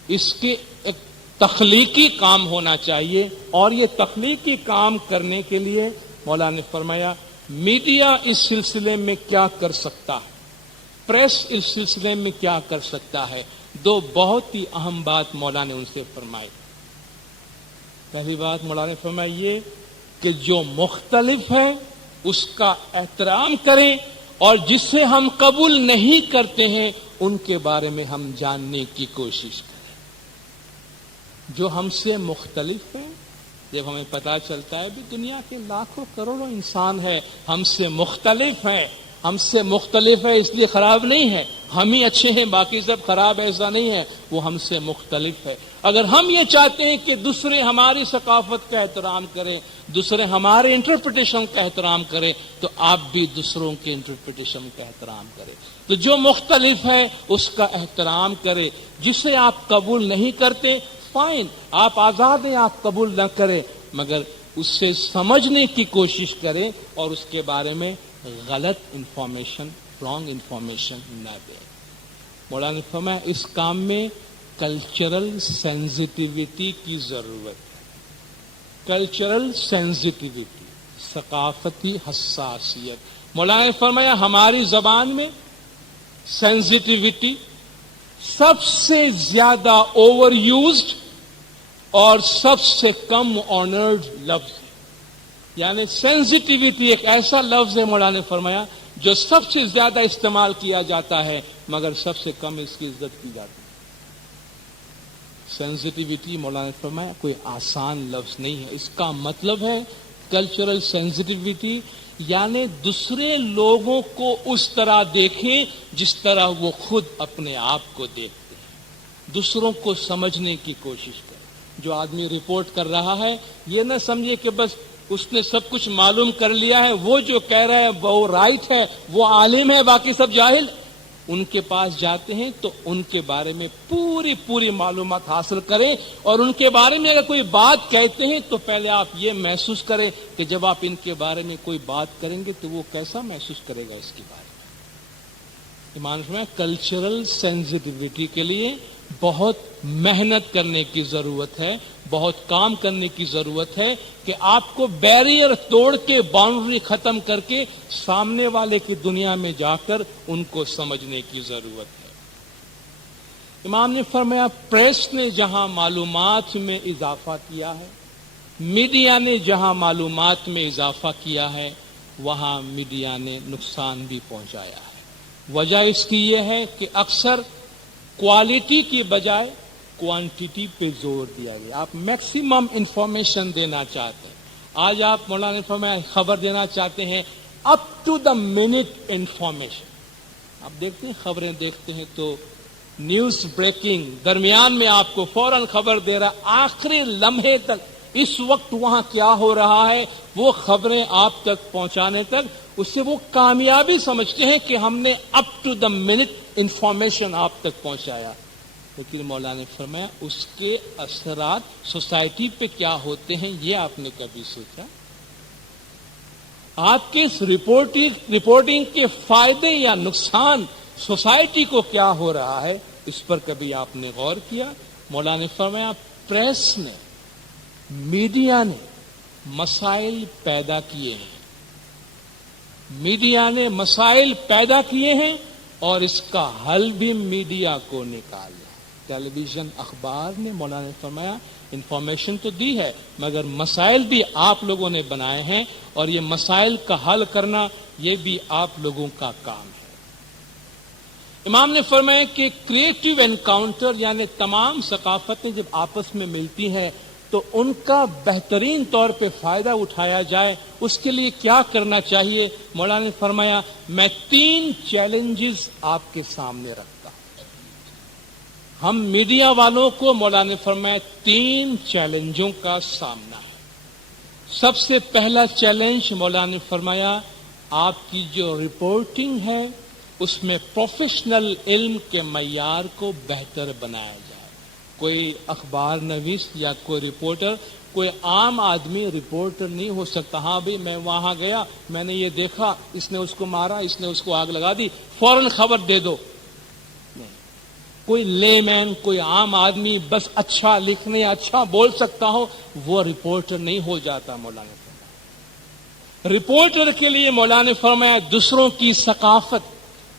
اس کے ایک تخلیقی کام ہونا چاہیے اور یہ تخلیقی کام کرنے کے لیے مولانا نے فرمایا میڈیا اس سلسلے میں کیا کر سکتا ہے، پریس اس سلسلے میں کیا کر سکتا ہے. دو بہت ہی اہم بات مولانا نے ان سے فرمائی. پہلی بات مولانا نے فرمائی یہ کہ جو مختلف ہے اس کا احترام کریں اور جس سے ہم قبول نہیں کرتے ہیں ان کے بارے میں ہم جاننے کی کوشش کریں. جو ہم سے مختلف ہیں، جب ہمیں پتا چلتا ہے بھی دنیا کے لاکھوں کروڑوں انسان ہے، ہم سے مختلف ہیں، ہم سے مختلف ہے اس لیے خراب نہیں ہے، ہم ہی اچھے ہیں باقی سب خراب، ایسا نہیں ہے، وہ ہم سے مختلف ہے. اگر ہم یہ چاہتے ہیں کہ دوسرے ہماری ثقافت کا احترام کریں، دوسرے ہمارے انٹرپریٹیشن کا احترام کریں، تو آپ بھی دوسروں کے انٹرپریٹیشن کا احترام کریں. تو جو مختلف ہے اس کا احترام کریں. جسے آپ قبول نہیں کرتے فائن، آپ آزاد ہیں، آپ قبول نہ کریں، مگر اس سے سمجھنے کی کوشش کریں اور اس کے بارے میں غلط انفارمیشن، رانگ انفارمیشن نہ دیں. مولانا نے فرمایا اس کام میں کلچرل سینسٹیوٹی کی ضرورت ہے. کلچرل سینسٹیوٹی، ثقافتی حساسیت. مولانا نے فرمایا ہماری زبان میں سینسٹیوٹی سب سے زیادہ اوور یوزڈ اور سب سے کم آنرڈ لفظ ہے. یعنی سینسٹیوٹی ایک ایسا لفظ ہے مولانا نے فرمایا جو سب سے زیادہ استعمال کیا جاتا ہے مگر سب سے کم اس کی عزت کی جاتی ہے. سینسٹیوٹی مولانا نے فرمایا کوئی آسان لفظ نہیں ہے. اس کا مطلب ہے کلچرل سینسٹیوٹی یعنی دوسرے لوگوں کو اس طرح دیکھیں جس طرح وہ خود اپنے آپ کو دیکھتے ہیں. دوسروں کو سمجھنے کی کوشش کریں. جو آدمی رپورٹ کر رہا ہے یہ نہ سمجھے کہ بس اس نے سب کچھ معلوم کر لیا ہے، وہ جو کہہ رہا ہے وہ رائٹ ہے، وہ عالم ہے، باقی سب جاہل. ان کے پاس جاتے ہیں تو ان کے بارے میں پوری معلومات حاصل کریں، اور ان کے بارے میں اگر کوئی بات کہتے ہیں تو پہلے آپ یہ محسوس کریں کہ جب آپ ان کے بارے میں کوئی بات کریں گے تو وہ کیسا محسوس کرے گا اس کے بارے میں۔ ایمان میں کلچرل سینسٹیوٹی کے لیے بہت محنت کرنے کی ضرورت ہے، بہت کام کرنے کی ضرورت ہے کہ آپ کو بیریئر توڑ کے، باؤنڈری ختم کر کے سامنے والے کی دنیا میں جا کر ان کو سمجھنے کی ضرورت ہے۔ امام نے فرمایا پریس نے جہاں معلومات میں اضافہ کیا ہے، میڈیا نے جہاں معلومات میں اضافہ کیا ہے، وہاں میڈیا نے نقصان بھی پہنچایا ہے۔ وجہ اس کی یہ ہے کہ اکثر کوالٹی کی بجائے کوانٹٹی پہ زور دیا گیا۔ آپ میکسیمم انفارمیشن دینا چاہتے ہیں، آج آپ مولانا نے فرمایا خبر دینا چاہتے ہیں up to the minute information. آپ دیکھتے ہیں خبریں دیکھتے ہیں تو نیوز بریکنگ درمیان میں آپ کو فوراً خبر دے رہا ہے، آخری لمحے تک اس وقت وہاں کیا ہو رہا ہے وہ خبریں آپ تک پہنچانے تک اس سے وہ کامیابی سمجھتے ہیں کہ ہم نے up to the minute information آپ تک پہنچایا۔ لیکن مولانا نے فرمایا اس کے اثرات سوسائٹی پہ کیا ہوتے ہیں یہ آپ نے کبھی سوچا؟ آپ کے اس رپورٹنگ کے فائدے یا نقصان سوسائٹی کو کیا ہو رہا ہے اس پر کبھی آپ نے غور کیا؟ مولانا نے فرمایا پریس نے، میڈیا نے مسائل پیدا کیے ہیں، میڈیا نے مسائل پیدا کیے ہیں اور اس کا حل بھی میڈیا کو نکالا۔ ٹیلی ویژن، اخبار نے مولانا نے فرمایا انفارمیشن تو دی ہے مگر مسائل بھی آپ لوگوں نے بنائے ہیں، اور یہ مسائل کا حل کرنا یہ بھی آپ لوگوں کا کام ہے۔ امام نے فرمایا کہ کریٹو انکاؤنٹر یعنی تمام ثقافتیں جب آپس میں ملتی ہیں تو ان کا بہترین طور پہ فائدہ اٹھایا جائے، اس کے لیے کیا کرنا چاہیے؟ مولانا نے فرمایا میں 3 چیلنجز آپ کے سامنے رکھتا ہوں۔ ہم میڈیا والوں کو مولانا نے فرمایا 3 چیلنجوں کا سامنا ہے۔ سب سے پہلا چیلنج مولانا نے فرمایا آپ کی جو رپورٹنگ ہے اس میں پروفیشنل علم کے معیار کو بہتر بنایا جائے۔ کوئی اخبار نویس یا کوئی رپورٹر، کوئی عام آدمی رپورٹر نہیں ہو سکتا۔ ہاں بھی میں وہاں گیا، میں نے یہ دیکھا، اس نے اس کو مارا، اس نے اس کو آگ لگا دی، فوراً خبر دے دو۔ نہیں، کوئی لے مین، کوئی عام آدمی بس اچھا لکھنے یا اچھا بول سکتا ہو وہ رپورٹر نہیں ہو جاتا۔ مولانا نے فرمایا رپورٹر کے لیے مولانا نے فرمایا دوسروں کی ثقافت،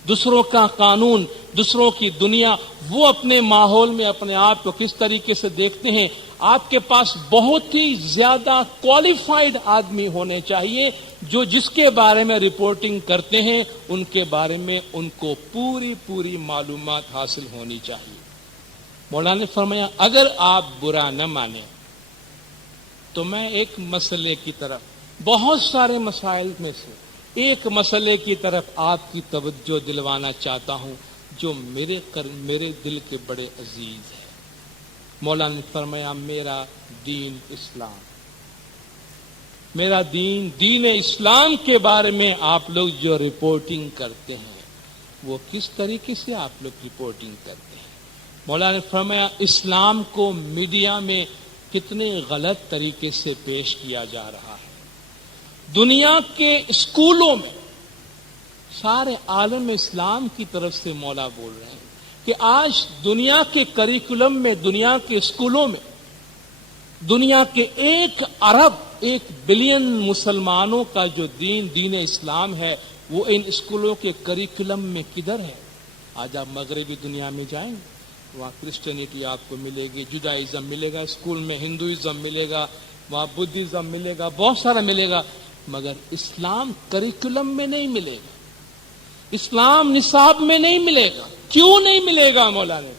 دوسروں کا قانون، دوسروں کی دنیا، وہ اپنے ماحول میں اپنے آپ کو کس طریقے سے دیکھتے ہیں۔ آپ کے پاس بہت ہی زیادہ کوالیفائڈ آدمی ہونے چاہیے جو جس کے بارے میں رپورٹنگ کرتے ہیں ان کے بارے میں ان کو پوری معلومات حاصل ہونی چاہیے۔ مولانا نے فرمایا اگر آپ برا نہ مانیں تو میں ایک مسئلے کی طرف، بہت سارے مسائل میں سے ایک مسئلے کی طرف آپ کی توجہ دلوانا چاہتا ہوں جو میرے دل کے بڑے عزیز ہے۔ مولانا نے فرمایا میرا دین اسلام، میرا دین اسلام کے بارے میں آپ لوگ جو رپورٹنگ کرتے ہیں وہ کس طریقے سے آپ لوگ رپورٹنگ کرتے ہیں؟ مولانا نے فرمایا اسلام کو میڈیا میں کتنے غلط طریقے سے پیش کیا جا رہا ہے۔ دنیا کے اسکولوں میں سارے عالم اسلام کی طرف سے مولا بول رہے ہیں کہ آج دنیا کے کریکولم میں، دنیا کے اسکولوں میں دنیا کے 1 ارب 1 بلین مسلمانوں کا جو دین اسلام ہے وہ ان اسکولوں کے کریکولم میں کدھر ہے؟ آج آپ مغربی دنیا میں جائیں وہاں کرسچینٹی آپ کو ملے گی، جوڈائزم ملے گا، اسکول میں ہندوازم ملے گا، وہاں بدھزم ملے گا، بہت سارا ملے گا، مگر اسلام کریکولم میں نہیں ملے گا، اسلام نصاب میں نہیں ملے گا۔ کیوں نہیں ملے گا؟ مولانا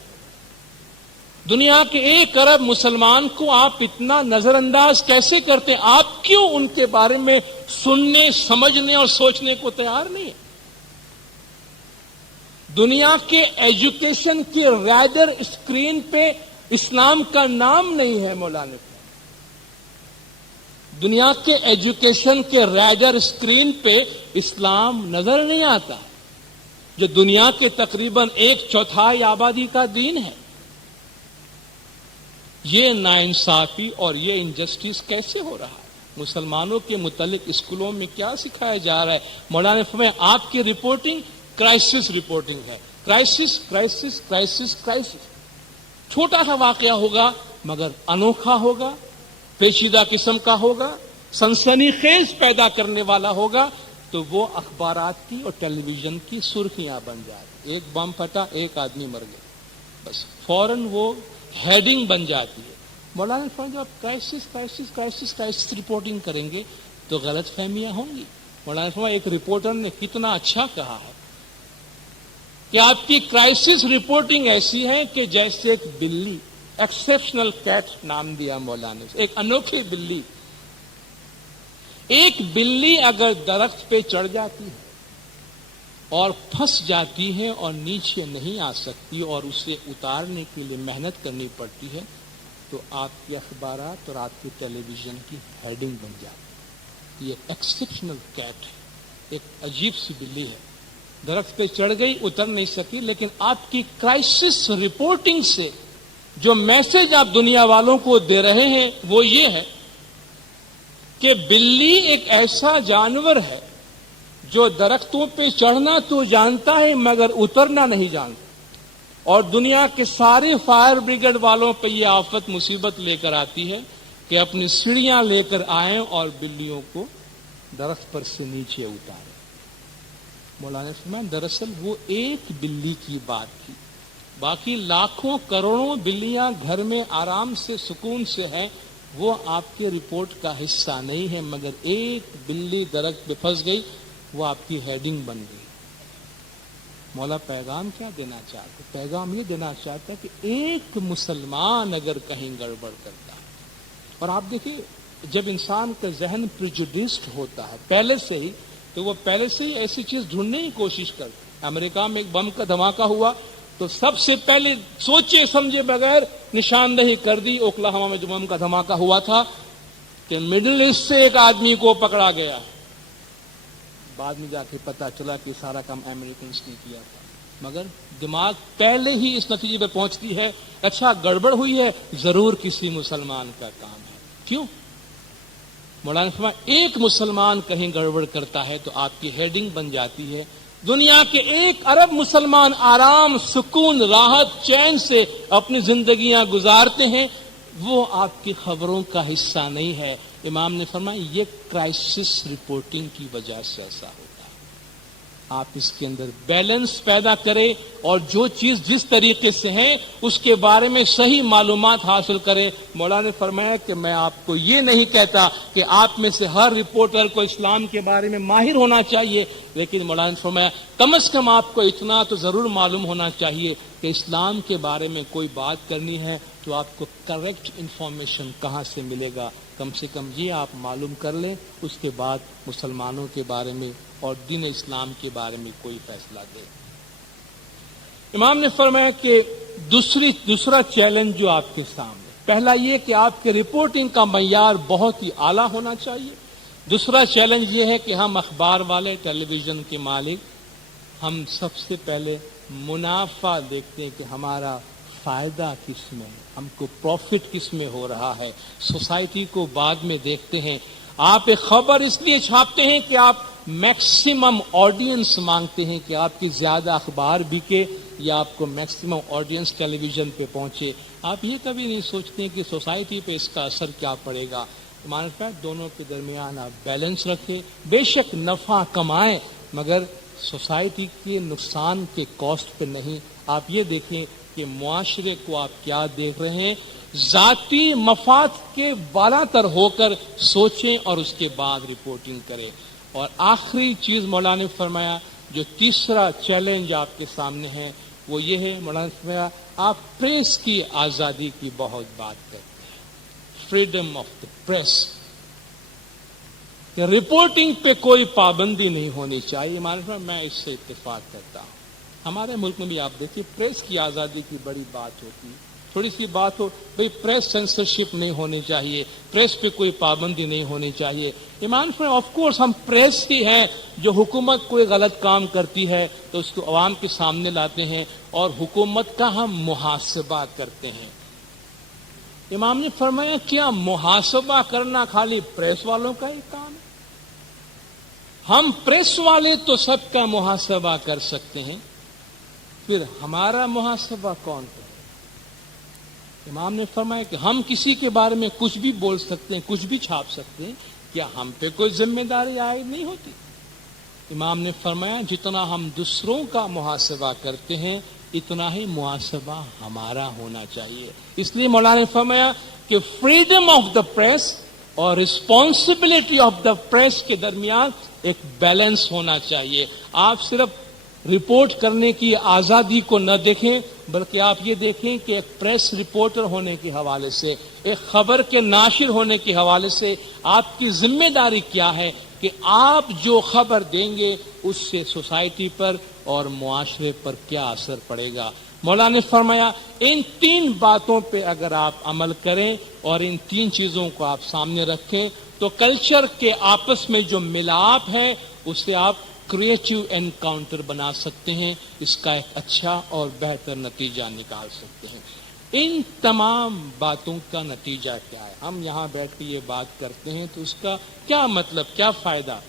دنیا کے 1 ارب مسلمان کو آپ اتنا نظر انداز کیسے کرتے ہیں؟ آپ کیوں ان کے بارے میں سننے، سمجھنے اور سوچنے کو تیار نہیں ہے؟ دنیا کے ایجوکیشن کی ریڈر اسکرین پہ اسلام کا نام نہیں ہے۔ مولانا دنیا کے ایجوکیشن کے ریڈر اسکرین پہ اسلام نظر نہیں آتا، جو دنیا کے تقریباً 1/4 آبادی کا دین ہے. یہ ناانصافی اور یہ انجسٹس کیسے ہو رہا ہے؟ مسلمانوں کے متعلق اسکولوں میں کیا سکھایا جا رہا ہے؟ مولانا نے فرمایا آپ کی رپورٹنگ کرائسس رپورٹنگ ہے. Crisis crisis crisis crisis. چھوٹا سا واقعہ ہوگا مگر انوکھا ہوگا، پیچیدہ قسم کا ہوگا، سنسنی خیز پیدا کرنے والا ہوگا، تو وہ اخبارات کی اور ٹیلی ویژن کی سرخیاں بن جاتی. ایک بم پھٹا، ایک آدمی مر گیا، بس فوراً وہ ہیڈنگ بن جاتی ہے. مولانا فرمایا جب آپ crisis crisis crisis crisis reporting کریں گے تو غلط فہمیاں ہوں گی. مولانا فرمایا ایک رپورٹر نے کتنا اچھا کہا ہے کہ آپ کی کرائسس رپورٹنگ ایسی ہے کہ جیسے ایک بلی، ایکسپشنل کیٹ نام دیا مولانا نے، ایک انوکھی بلی. ایک بلی اگر درخت پہ چڑھ جاتی ہے اور پھنس جاتی ہے اور نیچے نہیں آ سکتی اور اسے اتارنے کے لیے محنت کرنی پڑتی ہے تو آپ کے اخبارات اور آپ کے ٹیلی ویژن کی ہیڈنگ بن جاتی. یہ ایکسپشنل کیٹ ہے، ایک عجیب سی بلی ہے، درخت پہ چڑھ گئی، اتر نہیں سکی، لیکن آپ کی کرائسس رپورٹنگ سے جو میسج آپ دنیا والوں کو دے رہے ہیں وہ یہ ہے کہ بلی ایک ایسا جانور ہے جو درختوں پہ چڑھنا تو جانتا ہے مگر اترنا نہیں جانتا، اور دنیا کے سارے فائر بریگیڈ والوں پہ یہ آفت مصیبت لے کر آتی ہے کہ اپنی سیڑھیاں لے کر آئیں اور بلیوں کو درخت پر سے نیچے اتاریں. مولانا فرمایا دراصل وہ ایک بلی کی بات تھی، باقی لاکھوں کروڑوں بلیاں گھر میں آرام سے سکون سے ہیں، وہ آپ کے رپورٹ کا حصہ نہیں ہے، مگر ایک بلی درخت پہ پھنس گئی، وہ آپ کی ہیڈنگ بن گئی. مولا پیغام کیا دینا چاہتے؟ پیغام یہ دینا چاہتا ہے کہ ایک مسلمان اگر کہیں گڑبڑ کرتا ہے، اور آپ دیکھیں جب انسان کا ذہن پریجوڈیسڈ ہوتا ہے پہلے سے ہی، تو وہ پہلے سے ہی ایسی چیز ڈھونڈنے کی کوشش کرتا. امریکہ میں ایک بم کا دھماکہ ہوا تو سب سے پہلے سوچے سمجھے بغیر نشاندہی کر دی. اوکلاہوما میں جو بم کا دھماکہ ہوا تھا کہ مڈل ایسٹ سے ایک آدمی کو پکڑا گیا، بعد میں جا کے پتا چلا کہ سارا کام امریکنز نے کیا تھا، مگر دماغ پہلے ہی اس نتیجے پہ پہنچتی ہے اچھا گڑبڑ ہوئی ہے، ضرور کسی مسلمان کا کام ہے. کیوں؟ مولانا فرمایا ایک مسلمان کہیں گڑبڑ کرتا ہے تو آپ کی ہیڈنگ بن جاتی ہے. دنیا کے 1 ارب مسلمان آرام، سکون، راحت، چین سے اپنی زندگیاں گزارتے ہیں، وہ آپ کی خبروں کا حصہ نہیں ہے. امام نے فرمایا یہ کرائسس رپورٹنگ کی وجہ سے ایسا ہوتا ہے. آپ اس کے اندر بیلنس پیدا کریں اور جو چیز جس طریقے سے ہے اس کے بارے میں صحیح معلومات حاصل کریں. مولانا نے فرمایا کہ میں آپ کو یہ نہیں کہتا کہ آپ میں سے ہر رپورٹر کو اسلام کے بارے میں ماہر ہونا چاہیے، لیکن مولانا نے فرمایا کم از کم آپ کو اتنا تو ضرور معلوم ہونا چاہیے کہ اسلام کے بارے میں کوئی بات کرنی ہے تو آپ کو کریکٹ انفارمیشن کہاں سے ملے گا. کم سے کم یہ آپ معلوم کر لیں، اس کے بعد مسلمانوں کے بارے میں اور دین اسلام کے بارے میں کوئی فیصلہ دے. امام نے فرمایا کہ دوسرا چیلنج جو آپ کے سامنے، پہلا یہ کہ آپ کے رپورٹنگ کا معیار بہت ہی اعلیٰ ہونا چاہیے. دوسرا چیلنج یہ ہے کہ ہم اخبار والے، ٹیلی ویژن کے مالک، ہم سب سے پہلے منافع دیکھتے ہیں کہ ہمارا فائدہ کس میں ہے، ہم کو پروفٹ کس میں ہو رہا ہے. سوسائٹی کو بعد میں دیکھتے ہیں. آپ ایک خبر اس لیے چھاپتے ہیں کہ آپ میکسیمم آڈینس مانگتے ہیں کہ آپ کی زیادہ اخبار بکے یا آپ کو میکسیمم آڈینس ٹیلی ویژن پہ پہنچے. آپ یہ کبھی نہیں سوچتے کہ سوسائٹی پہ اس کا اثر کیا پڑے گا. مانتا ہے دونوں کے درمیان آپ بیلنس رکھیں، بے شک نفع کمائیں مگر سوسائٹی کے نقصان کے کاسٹ پہ نہیں. آپ یہ دیکھیں کہ معاشرے کو آپ کیا دیکھ رہے ہیں، ذاتی مفاد کے بالا تر ہو کر سوچیں اور اس کے بعد رپورٹنگ کریں. اور آخری چیز مولانا نے فرمایا جو تیسرا چیلنج آپ کے سامنے ہے وہ یہ ہے، مولانا نے فرمایا آپ پریس کی آزادی کی بہت بات کرتے ہیں، فریڈم آف دا پریس، کہ رپورٹنگ پہ کوئی پابندی نہیں ہونی چاہیے. مولانا نے فرمایا میں اس سے اتفاق کرتا ہوں. ہمارے ملک میں بھی آپ دیکھیے پریس کی آزادی کی بڑی بات ہوتی ہے، تھوڑی سی بات ہو بھئی پریس سینسرشپ نہیں ہونی چاہیے، پریس پہ کوئی پابندی نہیں ہونی چاہیے. ایمان فرمائے آف کورس ہم پریس ہی ہیں جو حکومت کوئی غلط کام کرتی ہے تو اس کو عوام کے سامنے لاتے ہیں اور حکومت کا ہم محاسبہ کرتے ہیں. امام نے فرمایا کیا محاسبہ کرنا خالی پریس والوں کا ہی کام ہے؟ ہم پریس والے تو سب کا محاسبہ کر سکتے ہیں، پھر ہمارا محاسبہ کون کرے؟ امام نے فرمایا کہ ہم کسی کے بارے میں کچھ بھی بول سکتے ہیں، کچھ بھی چھاپ سکتے ہیں، کیا ہم پہ کوئی ذمہ داری عائد نہیں ہوتی؟ امام نے فرمایا جتنا ہم دوسروں کا محاسبہ کرتے ہیں اتنا ہی محاسبہ ہمارا ہونا چاہیے. اس لیے مولانا نے فرمایا کہ فریڈم آف دا پریس اور رسپانسبلٹی آف دا پریس کے درمیان ایک بیلنس ہونا چاہیے. آپ صرف رپورٹ کرنے کی آزادی کو نہ دیکھیں بلکہ آپ یہ دیکھیں کہ ایک پریس رپورٹر ہونے کے حوالے سے، ایک خبر کے ناشر ہونے کے حوالے سے آپ کی ذمہ داری کیا ہے کہ آپ جو خبر دیں گے اس سے سوسائٹی پر اور معاشرے پر کیا اثر پڑے گا. مولانا نے فرمایا ان 3 باتوں پہ اگر آپ عمل کریں اور ان 3 چیزوں کو آپ سامنے رکھیں تو کلچر کے آپس میں جو ملاپ ہے اسے آپ کریٹو انکاؤنٹر بنا سکتے ہیں، اس کا ایک اچھا اور بہتر نتیجہ نکال سکتے ہیں. ان تمام باتوں کا نتیجہ کیا ہے؟ ہم یہاں بیٹھ کے یہ بات کرتے ہیں تو اس کا کیا مطلب، کیا فائدہ؟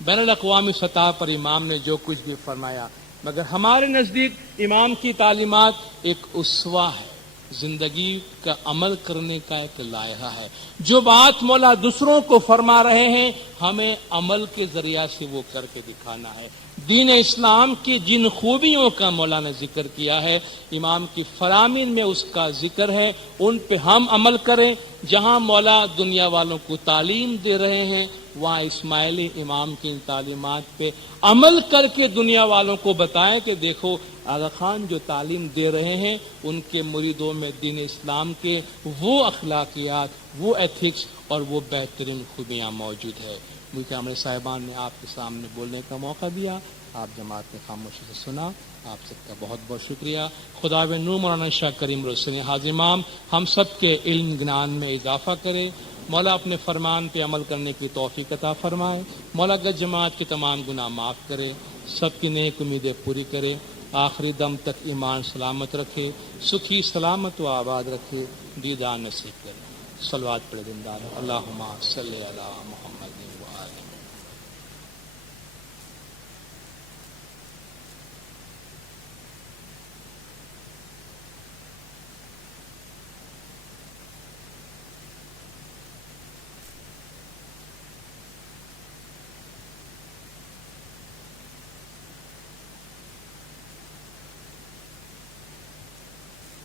بین الاقوامی سطح پر امام نے جو کچھ بھی فرمایا، مگر ہمارے نزدیک امام کی تعلیمات ایک اسوہ ہے، زندگی کا عمل کرنے کا ایک لائحہ ہے. جو بات مولا دوسروں کو فرما رہے ہیں ہمیں عمل کے ذریعہ سے وہ کر کے دکھانا ہے. دین اسلام کی جن خوبیوں کا مولا نے ذکر کیا ہے امام کی فرامین میں اس کا ذکر ہے، ان پہ ہم عمل کریں. جہاں مولا دنیا والوں کو تعلیم دے رہے ہیں وہاں اسماعیلی امام کی ان تعلیمات پہ عمل کر کے دنیا والوں کو بتائیں کہ دیکھو آغا خان جو تعلیم دے رہے ہیں ان کے مریدوں میں دین اسلام کے وہ اخلاقیات، وہ ایتھکس اور وہ بہترین خوبیاں موجود ہے. ملک عامر صاحبان نے آپ کے سامنے بولنے کا موقع دیا، آپ جماعت نے خاموشی سے سنا، آپ سب کا بہت بہت شکریہ. خدا و نور مولانا شاہ کریم رسول حاضر امام ہم سب کے علم گنان میں اضافہ کرے. مولا اپنے فرمان پہ عمل کرنے کی توفیق عطا فرمائے. مولا گج جماعت کے تمام گناہ معاف کرے، سب کی نیک امیدیں پوری کرے، آخری دم تک ایمان سلامت رکھے، سکھی سلامت و آباد رکھے، دیدار نصیب کرے. صلوات پڑھے دندار اللہم صلی علی محمد.